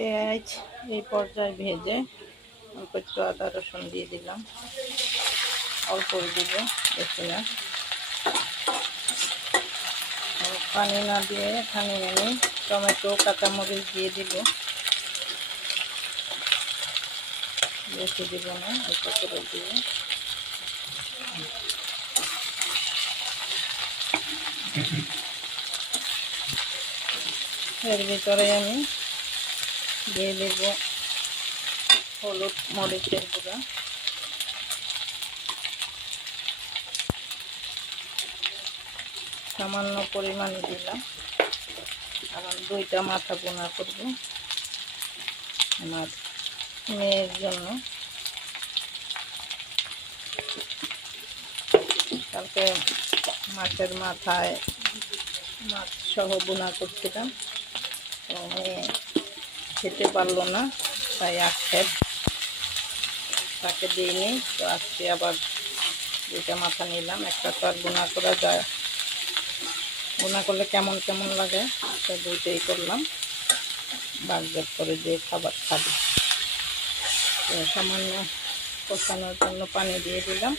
পেঁয়াজ এই পর্যায়ে ভেজে অল্প একটু আদা, রসুন দিয়ে দিলাম। অল্প দিব বেশি না। পানি না দিয়ে এখানে আমি টমেটো, কাঁচামরিচ দিয়ে দিব। বেশি দিব না, অল্প করে দিব। এর ভিতরে আমি দিয়ে দেব হলুদ, মরিচের গুঁড়া। সামান্য পরিমাণে দিলাম। কারণ দুইটা মাথা বোনা করব আমার মেয়ের জন্য। কালকে মাছের মাথায় মাছ সহ বোনা করছিলাম। তো মেয়ে খেতে পারল না, তাই আক্ষেপ তাকে দিইনি, তো আজকে আবার দুইটা মাথা নিলাম। একটা তো আর বোনা করা যায় বোনা করলে কেমন কেমন লাগে তো দুইটাই করলাম। বাগজাত করে যে খাবার খাবে। তো সামান্য কষানোর জন্য পানি দিয়ে দিলাম।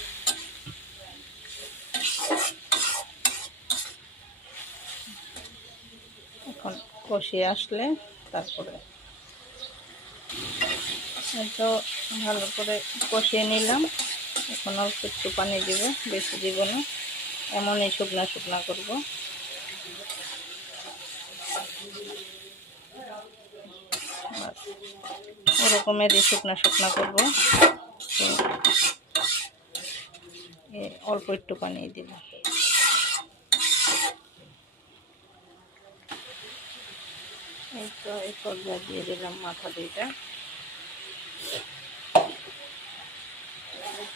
এখন কষিয়ে আসলে তারপরে তো ভালো করে কষিয়ে নিলাম। এখন অল্প একটু পানি দিব, বেশি দিব না। এমনই শুকনা শুকনা করব। ওরকমেরই শুকনা শুকনা করব। অল্প একটু পানি দিলাম তো এই পর্যায়ে দিয়ে দিলাম মাথা দুইটা।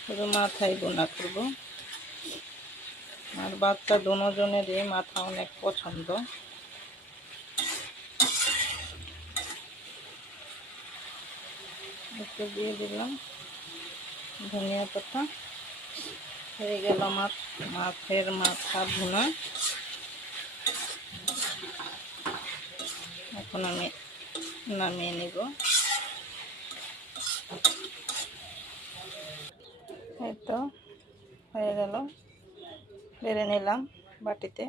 শুধু মাথায় বোনা করব। আর বাচ্চা দুজনেরই মাথা অনেক পছন্দ। একটু দিয়ে দিলাম ধনিয়া পাতা। হয়ে গেল আমার মাছের মাথা ভুনা। এখন আমি নামিয়ে নেব। এই তো হয়ে গেল। বেড়ে নিলাম বাটিতে।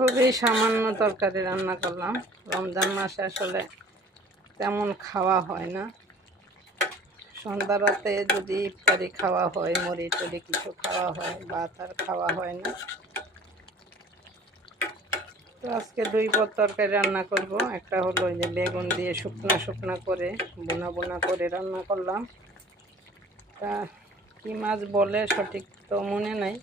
খুবই সামান্য তরকারি রান্না করলাম। রমজান মাসে আসলে তেমন খাওয়া হয় না। সন্ধ্যা রাতে যদি ইফতারি খাওয়া হয়, মুড়ি টুড়ি কিছু খাওয়া হয় বা তার খাওয়া হয় না। তো আজকে দুই পদ তরকারি রান্না করব। একটা হলো যে বেগুন দিয়ে শুকনা শুকনা করে, বোনা বোনা করে রান্না করলাম। তা কী মাছ বলে সঠিক তো মনে নাই।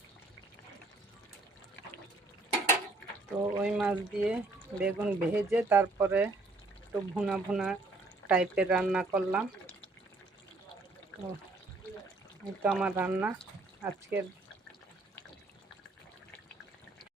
তো ওই মাছ দিয়ে বেগুন ভেজে তারপরে একটু ভুনা ভুনা টাইপের রান্না করলাম। তো এই তো আমার রান্না। আজকের